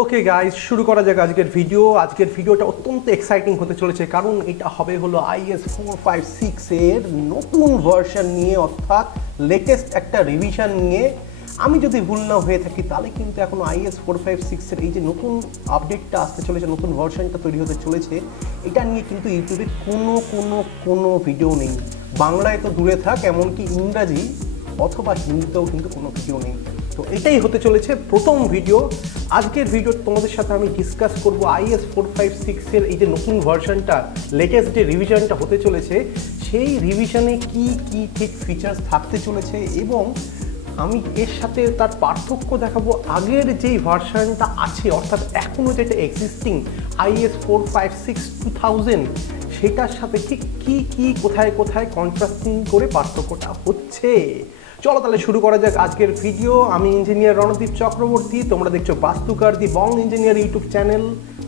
Okay guys, শুরু করা যাক আজকের ভিডিওটা অত্যন্ত এক্সাইটিং হতে চলেছে, কারণ এটা হবে হলো IS-456 এর নতুন ভার্সন নিয়ে, অর্থাৎ লেটেস্ট একটা রিভিশন নিয়ে। আমি যদি ভুল না হয়ে থাকি তাহলে কিন্তু এখন IS-456 এর এই যে নতুন আপডেটটা আসতে চলেছে, নতুন ভার্সনটা তৈরি হতে চলেছে, এটা নিয়ে কিন্তু ইউটিউবে কোনো ভিডিও নেই। বাংলায় তো দূরে থাক, এমনকি ইংরাজি অথবা হিন্দিতেও কিন্তু কোনো ভিডিও নেই। তো এটাই হতে চলেছে প্রথম ভিডিও। আজকের ভিডিও তোমাদের সাথে আমি ডিসকাস করব IS-456 এর এই যে নতুন ভার্সনটা, লেটেস্ট যে রিভিশনটা হতে চলেছে, সেই রিভিশনে কি ঠিক ফিচার্স থাকতে চলেছে, এবং আমি এর সাথে তার পার্থক্য দেখাবো আগের যেই ভার্সনটা আছে, অর্থাৎ এখনও যেটা এক্সিস্টিং IS-456 2000, সেটার সাথে ঠিক কি কোথায় কন্ট্রাস্টিং করে পার্থক্যটা হচ্ছে। চলো তাহলে শুরু করা যাক আজকের ভিডিও। আমি ইঞ্জিনিয়ার রণদীপ চক্রবর্তী, তোমরা দেখছো বাস্তুকার দি বং ইঞ্জিনিয়ার ইউটিউব চ্যানেল।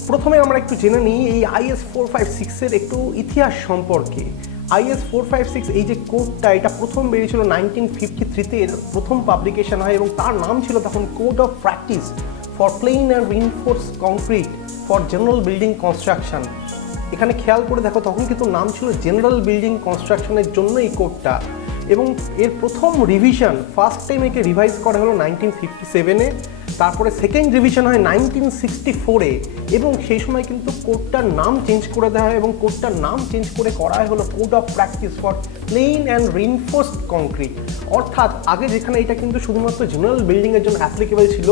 প্রথমে আমরা একটু জেনে নিই এই IS-456 এর একটু ইতিহাস সম্পর্কে। IS-456 এই যে কোডটা, এটা প্রথম বেরিয়েছিল 1953-তে, এর প্রথম পাবলিকেশন হয়, এবং তার নাম ছিল তখন code of practice for plain and reinforced concrete for general building construction. এখানে খেয়াল করে দেখো, তখন কিন্তু নাম ছিল জেনারেল বিল্ডিং কনস্ট্রাকশনের জন্য এই কোডটা। এবং এর প্রথম রিভিশন, ফার্স্ট টাইম একে রিভাইজ করা হলো 1957-এ, তারপরে সেকেন্ড রিভিশন হয় 1964-এ, এবং সেই সময় কিন্তু কোডটার নাম চেঞ্জ করে দেওয়া হয়, এবং কোডটার নাম চেঞ্জ করে করা হলো code of practice for plain and reinforced concrete. অর্থাৎ আগে যেখানে এটা কিন্তু শুধুমাত্র জেনারেল বিল্ডিংয়ের জন্য অ্যাপ্লিকেবল ছিল,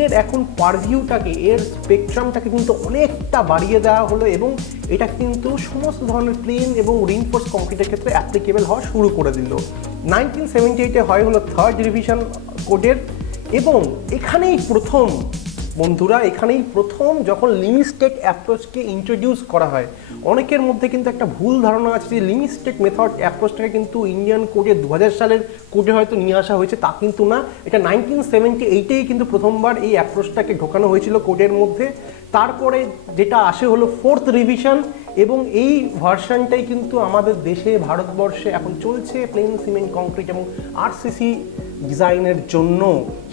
এর এখন পারভিউটাকে, এর স্পেকট্রামটাকে কিন্তু অনেকটা বাড়িয়ে দেওয়া হলো, এবং এটা কিন্তু সমস্ত ধরনের প্লেন এবং রিইনফোর্সড কংক্রিটের ক্ষেত্রে অ্যাপ্লিকেবল হওয়া শুরু করে দিল। 1978-এ হয় হলো থার্ড রিভিশন কোডের, এবং এখানেই প্রথম বন্ধুরা, এখানেই প্রথম যখন লিমিট স্টেট অ্যাপ্রোচকে ইন্ট্রোডিউস করা হয়। অনেকের মধ্যে কিন্তু একটা ভুল ধারণা আছে যে লিমিট স্টেট মেথড অ্যাপ্রোচটাকে কিন্তু ইন্ডিয়ান কোডে 2000 সালের কোডে হয়তো নিয়ে আসা হয়েছে, তা কিন্তু না। এটা 1978-এই কিন্তু প্রথমবার এই অ্যাপ্রোচটাকে ঢোকানো হয়েছিল কোডের মধ্যে। তারপরে যেটা আসে হলো ফোর্থ রিভিশন, এবং এই ভার্সনটাই কিন্তু আমাদের দেশে, ভারতবর্ষে এখন চলছে প্লেন সিমেন্ট কংক্রিট এবং RCC ডিজাইনের জন্য,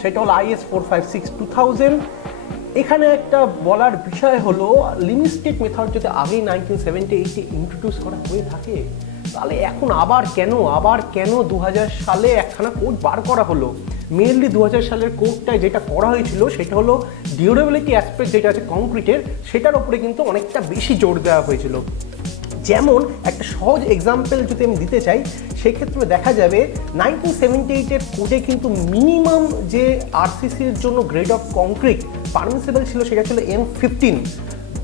সেটা হলো IS-456 2000। এখানে একটা বলার বিষয় হলো, লিমিট স্টেট মেথড যদি আগেই 1978-এ ইন্ট্রোডিউস করা হয়ে থাকে, তাহলে এখন আবার কেন 2000 সালে একখানা কোড বার করা হলো। মেনলি 2000 সালের কোডটায় যেটা করা হয়েছিল সেটা হলো ডিউরেবিলিটি অ্যাসপেক্ট যেটা আছে কংক্রিটের, সেটার উপরে কিন্তু অনেকটা বেশি জোর দেওয়া হয়েছিল। যেমন একটা সহজ এক্সাম্পল যদি আমি দিতে চাই, সেক্ষেত্রে দেখা যাবে 1978-এর কোডে কিন্তু মিনিমাম যে RCCর জন্য গ্রেড অফ কংক্রিট পারমিসিবল ছিল সেটা ছিল M15।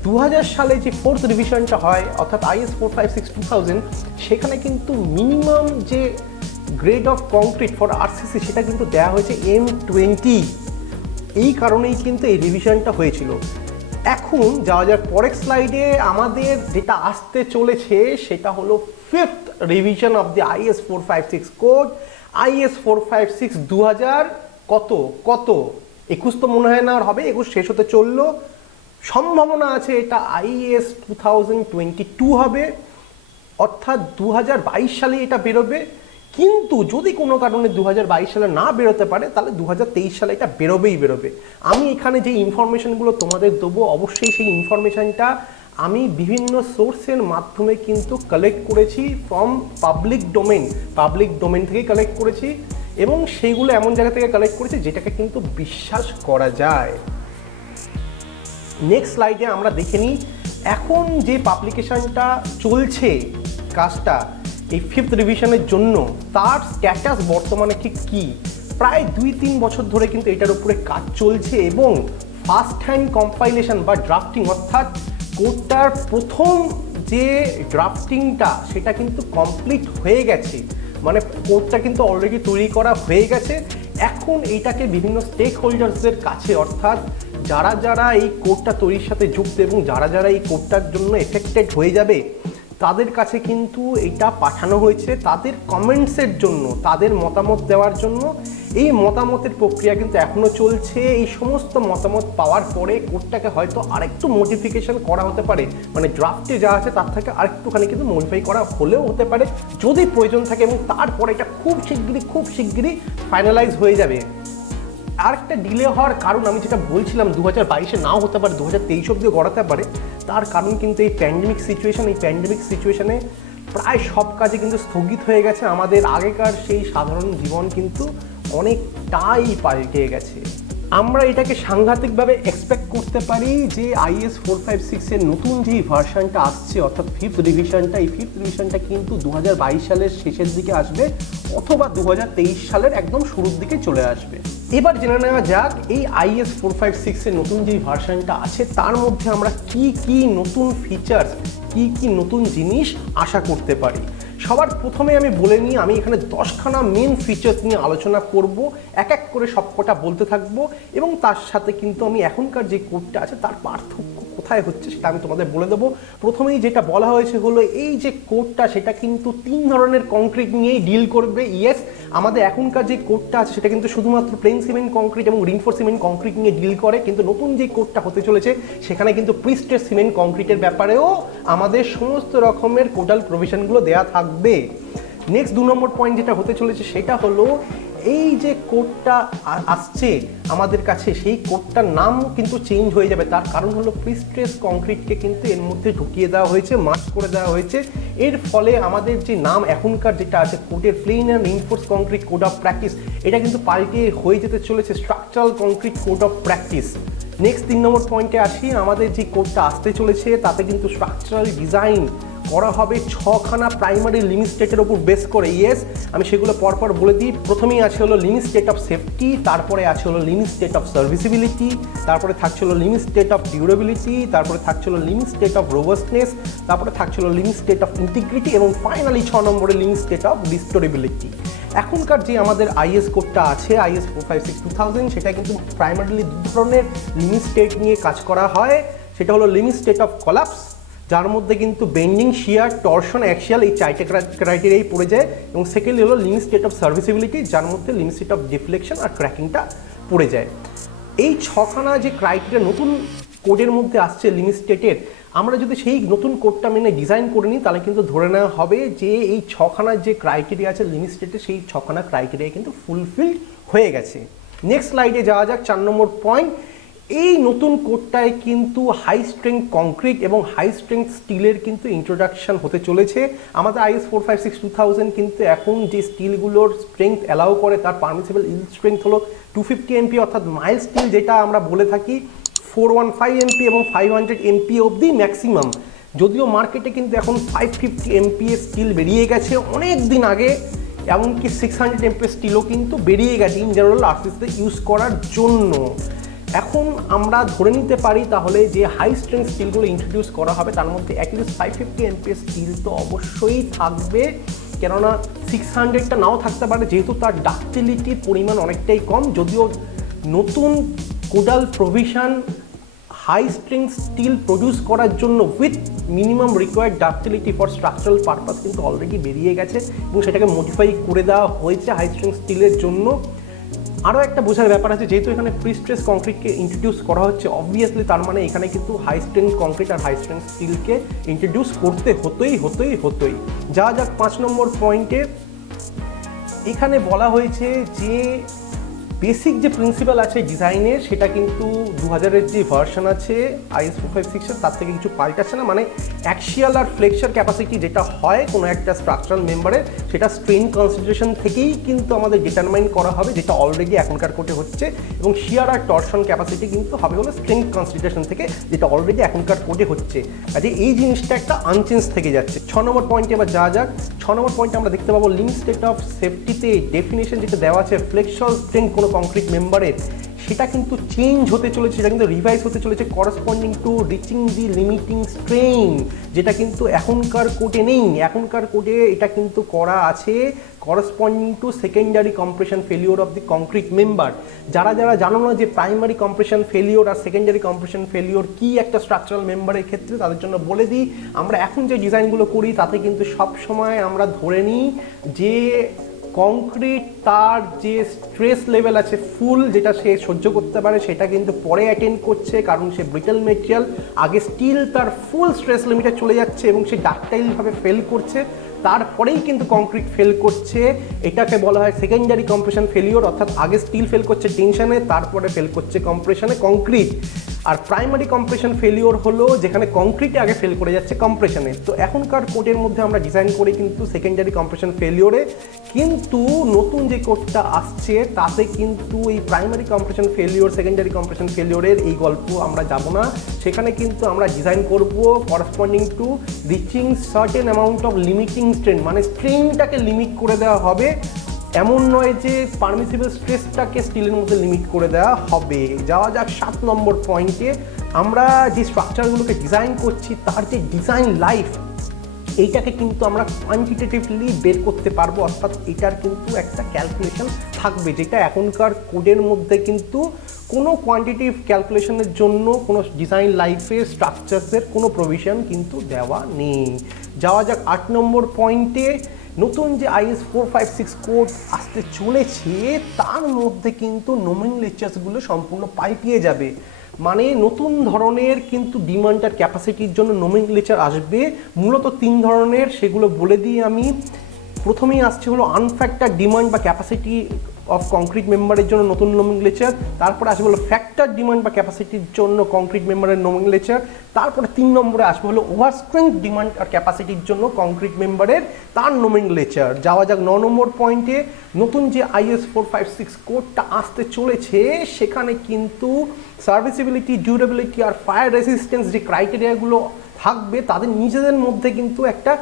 2000 সালে যে ফোর্থ রিভিশনটা হয়, অর্থাৎ IS-456 2000, সেখানে কিন্তু মিনিমাম যে grade of concrete for RCC সেটা কিন্তু দেওয়া হয়েছে M20। এই কারণেই কিন্তু এই রিভিশনটা হয়েছিল। এখন যাওয়া যাক পরের স্লাইডে। আমাদের যেটা আসতে চলেছে সেটা হলো fifth revision of the IS-456 code. IS-456 2000 কত 21 তো মনে হয় না আর হবে, 21 শেষ হতে চললো। সম্ভাবনা আছে এটা IS-2022 হবে, অর্থাৎ 2022 সালে এটা বেরোবে। কিন্তু যদি কোনো কারণে 2022 সালে না বেরোতে পারে, তাহলে 2023 সালে এটা বেরোবে। আমি এখানে যে ইনফরমেশনগুলো তোমাদের দেবো, অবশ্যই সেই ইনফরমেশনটা আমি বিভিন্ন সোর্সের মাধ্যমে কিন্তু কালেক্ট করেছি ফ্রম পাবলিক ডোমেন থেকে কালেক্ট করেছি, এবং সেইগুলো এমন জায়গা থেকে কালেক্ট করেছি যেটাকে কিন্তু বিশ্বাস করা যায়। নেক্সট স্লাইডে আমরা দেখে নিই এখন যে পাবলিকেশনটা চলছে, কাজটা এই ফিফথ রিভিশনের জন্য, তার স্ট্যাটাস বর্তমানে ঠিক কী। প্রায় 2-3 বছর ধরে কিন্তু এটার উপরে কাজ চলছে, এবং ফার্স্ট হ্যান্ড কম্পাইলেশন বা ড্রাফটিং, অর্থাৎ কোডটার প্রথম যে ড্রাফটিংটা সেটা কিন্তু কমপ্লিট হয়ে গেছে, মানে কোডটা কিন্তু অলরেডি তৈরি করা হয়ে গেছে। এখন এইটাকে বিভিন্ন স্টেক হোল্ডার্সদের কাছে, অর্থাৎ যারা এই কোডটা তৈরির সাথে যুক্ত এবং যারা এই কোডটার জন্য এফেক্টেড হয়ে যাবে, তাদের কাছে কিন্তু এটা পাঠানো হয়েছে তাদের কমেন্টসের জন্য, তাদের মতামত দেওয়ার জন্য। এই মতামতের প্রক্রিয়া কিন্তু এখনও চলছে। এই সমস্ত মতামত পাওয়ার পরে কোডটাকে হয়তো আরেকটু মডিফিকেশন করা হতে পারে, মানে ড্রাফটে যা আছে তার থেকে আরেকটুখানি কিন্তু মডিফাই করা হলেও হতে পারে যদি প্রয়োজন থাকে, এবং তারপরে এটা খুব শিগগিরই ফাইনালাইজ হয়ে যাবে। আরেকটা ডিলে হওয়ার কারণ আমি যেটা বলছিলাম 2022-এ নাও হতে পারে, 2023 অব্দিও গড়াতে পারে, তার কারণ কিন্তু এই প্যান্ডেমিক সিচুয়েশনে প্রায় সব কাজে কিন্তু স্থগিত হয়ে গেছে। আমাদের আগেকার সেই সাধারণ জীবন কিন্তু অনেকটাই পাল্টে গেছে। আমরা এটাকে সাংঘাতিকভাবে এক্সপেক্ট করতে পারি যে IS 456-এর নতুন যেই ভার্সানটা আসছে, অর্থাৎ ফিফথ রিভিশনটা, এই ফিফথ রিভিশনটা কিন্তু 2022 সালের শেষের দিকে আসবে অথবা 2023 সালের একদম শুরুর দিকে চলে আসবে। এবার জেনে নেওয়া যাক এই IS 456-এর নতুন যেই ভার্সানটা আছে তার মধ্যে আমরা কি নতুন ফিচার্স, কি নতুন জিনিস আশা করতে পারি। সবার প্রথমে আমি বলে নিই, আমি এখানে 10খানা মেন ফিচার্স নিয়ে আলোচনা করব, এক এক করে সবকটা বলতে থাকবো এবং তার সাথে কিন্তু আমি এখনকার যে কোডটা আছে তার পার্থক্য কোথায় হচ্ছে সেটা আমি তোমাদের বলে দেবো। প্রথমেই যেটা বলা হয়েছে হলো এই যে কোডটা সেটা কিন্তু 3 ধরনের কংক্রিট নিয়েই ডিল করবে। ইয়েস, আমাদের এখনকার যে কোডটা আছে সেটা কিন্তু শুধুমাত্র প্লেন সিমেন্ট কংক্রিট এবং রিইনফোর্স সিমেন্ট কংক্রিট নিয়ে ডিল করে, কিন্তু নতুন যে কোডটা হতে চলেছে সেখানে কিন্তু প্রিস্টেড সিমেন্ট কংক্রিটের ব্যাপারেও আমাদের সমস্ত রকমের কোডাল প্রভিশনগুলো দেওয়া থাকবে। নেক্সট 2 নম্বর পয়েন্ট যেটা হতে চলেছে সেটা হলো এই যে কোডটা আসছে আমাদের কাছে সেই কোডটার নাম কিন্তু চেঞ্জ হয়ে যাবে। তার কারণ হলো প্রিস্ট্রেস কংক্রিটকে কিন্তু এর মধ্যে ঢুকিয়ে দেওয়া হয়েছে, মার্জ করে দেওয়া হয়েছে। এর ফলে আমাদের যে নাম এখনকার যেটা আছে কোডের plain and reinforce concrete code of practice, এটা কিন্তু পাল্টে হয়ে যেতে চলেছে structural concrete code of practice. Next 3 নম্বর পয়েন্টে আসি, আমাদের যে কোডটা আসতে চলেছে তাতে কিন্তু স্ট্রাকচারাল ডিজাইন করা হবে 6খানা প্রাইমারি লিমিট স্টেটের ওপর বেস করে। ইয়েস, আমি সেগুলো পরপর বলে দিই। প্রথমেই আছে হলো লিমিট স্টেট অফ সেফটি, তারপরে আছে হলো লিমিট স্টেট অফ সার্ভিসিবিলিটি, তারপরে থাকছে হলো লিমিট স্টেট অফ ডিউরেবিলিটি, তারপরে থাকছে হলো লিমিট স্টেট অফ রোবাস্টনেস, তারপরে থাকছে হলো লিমিট স্টেট অফ ইন্টিগ্রিটি এবং ফাইনালি 6 নম্বরে লিমিট স্টেট অফ রিস্টোরেবিলিটি। এখনকার যে আমাদের IS কোডটা আছে IS 456-2000, সেটা কিন্তু প্রাইমারিলি 2 ধরনের লিমিট স্টেট নিয়ে কাজ করা হয়। সেটা হলো লিমিট স্টেট অফ কলাপস, যার মধ্যে কিন্তু বেন্ডিং, শিয়ার, টর্শন, অ্যাক্সিয়াল এই 4টে ক্রাইটেরিয়াই পড়ে যায়, এবং সেকেন্ডলি হলো লিমিট স্টেট অফ সার্ভিসিবিলিটি, যার মধ্যে লিমিট স্টেট অফ ডিফ্লেকশন আর ক্র্যাকিংটা পড়ে যায়। এই 6খানা যে ক্রাইটেরিয়া নতুন কোডের মধ্যে আসছে লিমিট স্টেটের, আমরা যদি সেই নতুন কোডটা মেনে ডিজাইন করে নিই তাহলে কিন্তু ধরে নেওয়া হবে যে এই 6খানার যে ক্রাইটেরিয়া আছে লিমিট স্টেটের, সেই 6খানা ক্রাইটেরিয়া কিন্তু ফুলফিলড হয়ে গেছে। নেক্সট স্লাইডে যাওয়া যাক, 4 নম্বর পয়েন্ট। এই নতুন কোডটায় কিন্তু হাই স্ট্রেংথ কংক্রিট এবং হাই স্ট্রেংথ স্টিলের কিন্তু ইন্ট্রোডাকশন হতে চলেছে। আমাদের IS 456-2000 কিন্তু এখন যে স্টিলগুলোর স্ট্রেংথ অ্যালাউ করে তার পারমিসিবল ইল্ড স্ট্রেংথ হলো 250 MPa, অর্থাৎ মাইল স্টিল যেটা আমরা বলে থাকি 415 MPa এবং 500 MPa অবধি ম্যাক্সিমাম। যদিও মার্কেটে কিন্তু এখন 550 MPa স্টিল বেরিয়ে গেছে অনেক দিন আগে, এমনকি 600 MPa স্টিলও কিন্তু বেরিয়ে গেছে ইন জেনারেল আরসিসিতে ইউজ করার জন্য। এখন আমরা ধরে নিতে পারি তাহলে যে হাই স্ট্রেংথ স্টিলগুলো ইন্ট্রোডিউস করা হবে তার মধ্যে অ্যাটলিস্ট 550 MPa স্টিল তো অবশ্যই থাকবে, কেননা 600টা নাও থাকতে পারে যেহেতু তার ডাক্টিলিটির পরিমাণ অনেকটাই কম। যদিও নতুন codal provision high strength steel produce করার জন্য with minimum required ductility for structural purpose কিন্তু অলরেডি বেরিয়ে গেছে এবং সেটাকে মডিফাই করে দেওয়া হয়েছে হাই স্ট্রেংথ স্টিলের জন্য। আরও একটা বোঝার ব্যাপার আছে, যেহেতু এখানে প্রিস্ট্রেস কংক্রিটকে ইন্ট্রোডিউস করা হচ্ছে অবভিয়াসলি তার মানে এখানে কিন্তু হাই স্ট্রেংথ কংক্রিট আর হাই স্ট্রেংথ স্টিলকে ইন্ট্রোডিউস করতে হতোই। যা যাক 5 নম্বর পয়েন্টে, এখানে বলা হয়েছে যে বেসিক যে প্রিন্সিপাল আছে ডিজাইনের সেটা কিন্তু 2000-এর যে ভার্সন আছে IS 456-এর তার থেকে কিছু পাল্টাচ্ছে না। মানে অ্যাক্সিয়াল আর ফ্লেক্সার ক্যাপাসিটি যেটা হয় কোনো একটা স্ট্রাকচারাল মেম্বারের, সেটা স্ট্রেন কনসিডারেশন থেকেই কিন্তু আমাদের ডিটারমাইন করা হবে, যেটা অলরেডি এখনকার কোডে হচ্ছে, এবং শিয়ার আর টর্শন ক্যাপাসিটি কিন্তু হবে হলো স্ট্রেংথ কনসিডারেশন থেকে, যেটা অলরেডি এখনকার কোডে হচ্ছে। কাজে এই জিনিসটা একটা আনচেঞ্জ থেকে যাচ্ছে। 6 নম্বর পয়েন্টে এবার যা যাক, 6 নম্বর পয়েন্টে আমরা দেখতে পাবো লিমিট স্টেট অফ সেফটিতে ডেফিনেশন যেটা দেওয়া আছে ফ্লেক্সুয়াল স্ট্রেংথ কোনো কংক্রিট মেম্বারের, সেটা কিন্তু চেঞ্জ হতে চলেছে, সেটা কিন্তু রিভাইজ হতে চলেছে corresponding to reaching the limiting strain, যেটা কিন্তু এখনকার কোডে নেই। এখনকার কোডে এটা কিন্তু করা আছে corresponding to secondary compression failure of the concrete member. যারা জানো না যে প্রাইমারি কম্প্রেশন ফেলিওর আর সেকেন্ডারি কম্প্রেশন ফেলিওর কি একটা স্ট্রাকচারাল মেম্বারের ক্ষেত্রে, তাদের জন্য বলে দিই, আমরা এখন যে ডিজাইনগুলো করি তাতে কিন্তু সব সময় আমরা ধরে নিই যে কংক্রিট তার যে স্ট্রেস লেভেল আছে ফুল, যেটা সে সহ্য করতে পারে, সেটা কিন্তু পরে অ্যাটেন্ড করছে, কারণ সে ব্রিটেল মেটেরিয়াল। আগে স্টিল তার ফুল স্ট্রেস লিমিটে চলে যাচ্ছে এবং সে ডাকটাইলভাবে ফেল করছে, তারপরেই কিন্তু কংক্রিট ফেল করছে। এটাকে বলা হয় সেকেন্ডারি কম্প্রেশন ফেলিওর, অর্থাৎ আগে স্টিল ফেল করছে টেনশনে, তারপরে ফেল করছে কম্প্রেশনে কংক্রিট। আর প্রাইমারি কম্প্রেশন ফেলিওর হলো যেখানে কংক্রিটে আগে ফেল করে যাচ্ছে কম্প্রেশনে। তো এখনকার কোডের মধ্যে আমরা ডিজাইন করি কিন্তু সেকেন্ডারি কম্প্রেশন ফেলিওরে, কিন্তু নতুন যে কোডটা আসছে তাতে কিন্তু এই primary compression failure secondary compression ফেলিওরের এই গল্প আমরা যাব না। সেখানে কিন্তু আমরা ডিজাইন করব corresponding to reaching certain amount of limiting strain, মানে স্ট্রেনটাকে লিমিট করে দেওয়া হবে, এমন নয় যে পারমিসিবল স্ট্রেসটাকে স্টিলের মধ্যে লিমিট করে দেওয়া হবে। যাওয়া যাক 7 নম্বর পয়েন্টে। আমরা যে স্ট্রাকচারগুলোকে ডিজাইন করছি তার যে ডিজাইন লাইফ, এইটাকে কিন্তু আমরা কোয়ান্টিটেটিভলি বের করতে পারবো, অর্থাৎ এটার কিন্তু একটা ক্যালকুলেশন থাকবে, যেটা এখনকার কোডের মধ্যে কিন্তু কোনো কোয়ান্টিটিভ ক্যালকুলেশনের জন্য কোনো ডিজাইন লাইফে স্ট্রাকচারসের কোনো প্রভিশন কিন্তু দেওয়া নেই। যাওয়া যাক 8 নম্বর পয়েন্টে। নতুন যে IS 456 কোড আসতে চলেছে তার মধ্যে কিন্তু নোমেনক্লেচারগুলো সম্পূর্ণ পাল্টিয়ে যাবে, মানে নতুন ধরনের কিন্তু ডিমান্ড আর ক্যাপাসিটির জন্য নোমেনক্লেচার আসবে। মূলত 3 ধরনের, সেগুলো বলে দিই আমি। প্রথমেই আসছে হলো আনফ্যাক্টর ডিমান্ড বা ক্যাপাসিটি অফ কংক্রিট মেম্বারের জন্য নতুন নোমেনক্লেচার, তারপরে আসবে হলো ফ্যাক্টর ডিমান্ড বা ক্যাপাসিটির জন্য কংক্রিট মেম্বারের নোমেনক্লেচার, তারপরে 3 নম্বরে আসবে হলো ওভার স্ট্রেংথ ডিমান্ড আর ক্যাপাসিটির জন্য কংক্রিট মেম্বারের তার নোমেনক্লেচার। যাওয়া যাক 9 নম্বর পয়েন্টে। নতুন যে IS 456 কোডটা আসতে চলেছে সেখানে কিন্তু সার্ভিসিবিলিটি, ডিউরেবিলিটি আর ফায়ার রেসিস্টেন্স যে ক্রাইটেরিয়াগুলো থাকবে তাদের নিজেদের মধ্যে কিন্তু একটা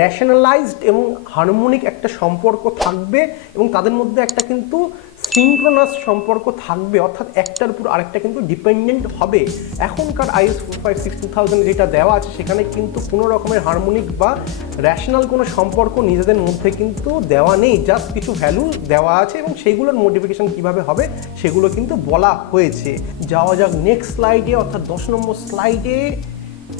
র্যাশনালাইজড এবং হারমোনিক একটা সম্পর্ক থাকবে, এবং তাদের মধ্যে একটা কিন্তু সিনক্রোনাস সম্পর্ক থাকবে, অর্থাৎ একটার উপর আরেকটা কিন্তু ডিপেন্ডেন্ট হবে। এখনকার IS 456-2000 যেটা দেওয়া আছে সেখানে কিন্তু কোনো রকমের হারমোনিক বা র্যাশনাল কোনো সম্পর্ক নিজেদের মধ্যে কিন্তু দেওয়া নেই, জাস্ট কিছু ভ্যালু দেওয়া আছে এবং সেগুলোর মডিফিকেশন কিভাবে হবে সেগুলো কিন্তু বলা হয়েছে। যাওয়া যাক নেক্সট স্লাইডে, অর্থাৎ 10 নম্বর স্লাইডে।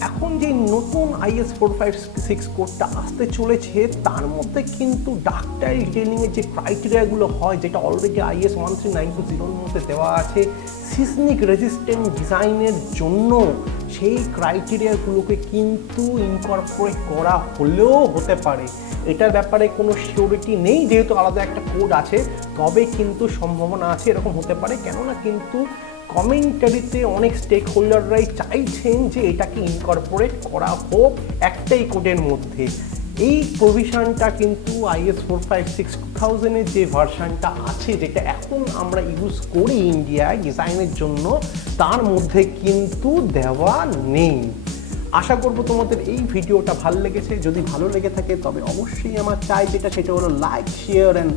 এখন যে নতুন IS 456 কোডটা আসতে চলেছে তার মধ্যে কিন্তু ডাকটাইল ডিটেইলিংয়ের যে ক্রাইটেরিয়াগুলো হয়, যেটা অলরেডি IS 13920-র মধ্যে দেওয়া আছে সিসমিক রেজিস্ট্যান্ট ডিজাইনের জন্য, সেই ক্রাইটেরিয়াগুলোকে কিন্তু ইনকর্পোরেট করা হলেও হতে পারে। এটার ব্যাপারে কোনো সিওরিটি নেই, যেহেতু আলাদা একটা কোড আছে, তবে কিন্তু সম্ভাবনা আছে এরকম হতে পারে, কেননা কিন্তু কমেন্টারিতে অনেক স্টেক হোল্ডাররাই চাইছেন যে এটাকে ইনকর্পোরেট করা হোক একটাই কোডের মধ্যে। এই প্রভিশনটা কিন্তু IS 456-2000-এর যে ভার্সানটা আছে, যেটা এখন আমরা ইউজ করি ইন্ডিয়ায় ডিজাইনের জন্য, তার মধ্যে কিন্তু দেওয়া নেই। আশা করব তোমাদের এই ভিডিওটা ভালো লেগেছে। যদি ভালো লেগে থাকে তবে অবশ্যই আমার চাই সেটা হলো লাইক, শেয়ার অ্যান্ড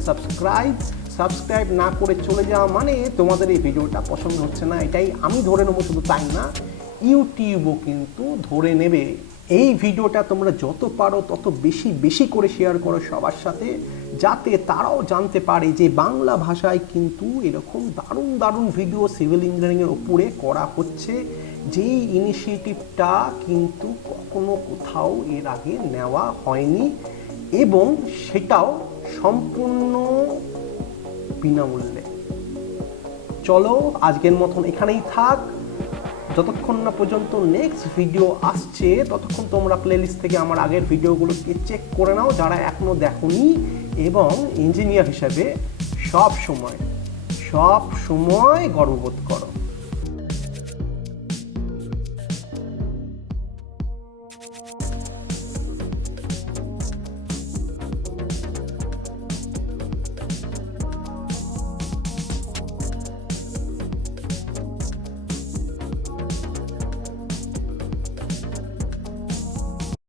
সাবস্ক্রাইব না করে চলে যাওয়া মানে তোমাদের এই ভিডিওটা পছন্দ হচ্ছে না, এটাই আমি ধরে নেবো। শুধু তাই না, ইউটিউবও কিন্তু ধরে নেবে। এই ভিডিওটা তোমরা যত পারো তত বেশি করে শেয়ার করো সবার সাথে, যাতে তারাও জানতে পারে যে বাংলা ভাষায় কিন্তু এরকম দারুণ ভিডিও সিভিল ইঞ্জিনিয়ারিংয়ের ওপরে করা হচ্ছে, যেই ইনিশিয়েটিভটা কিন্তু কখনো কোথাও এর আগে নেওয়া হয়নি, এবং সেটাও সম্পূর্ণ বিনামূল্যে। চলো আজকের মতন এখানেই থাক, যতক্ষণ না পর্যন্ত নেক্সট ভিডিও আসছে ততক্ষণ তোমরা প্লেলিস্ট থেকে আমার আগের ভিডিওগুলোকে চেক করে নাও যারা এখনো দেখোনি, এবং ইঞ্জিনিয়ার হিসাবে সব সময় গর্ববোধ করো।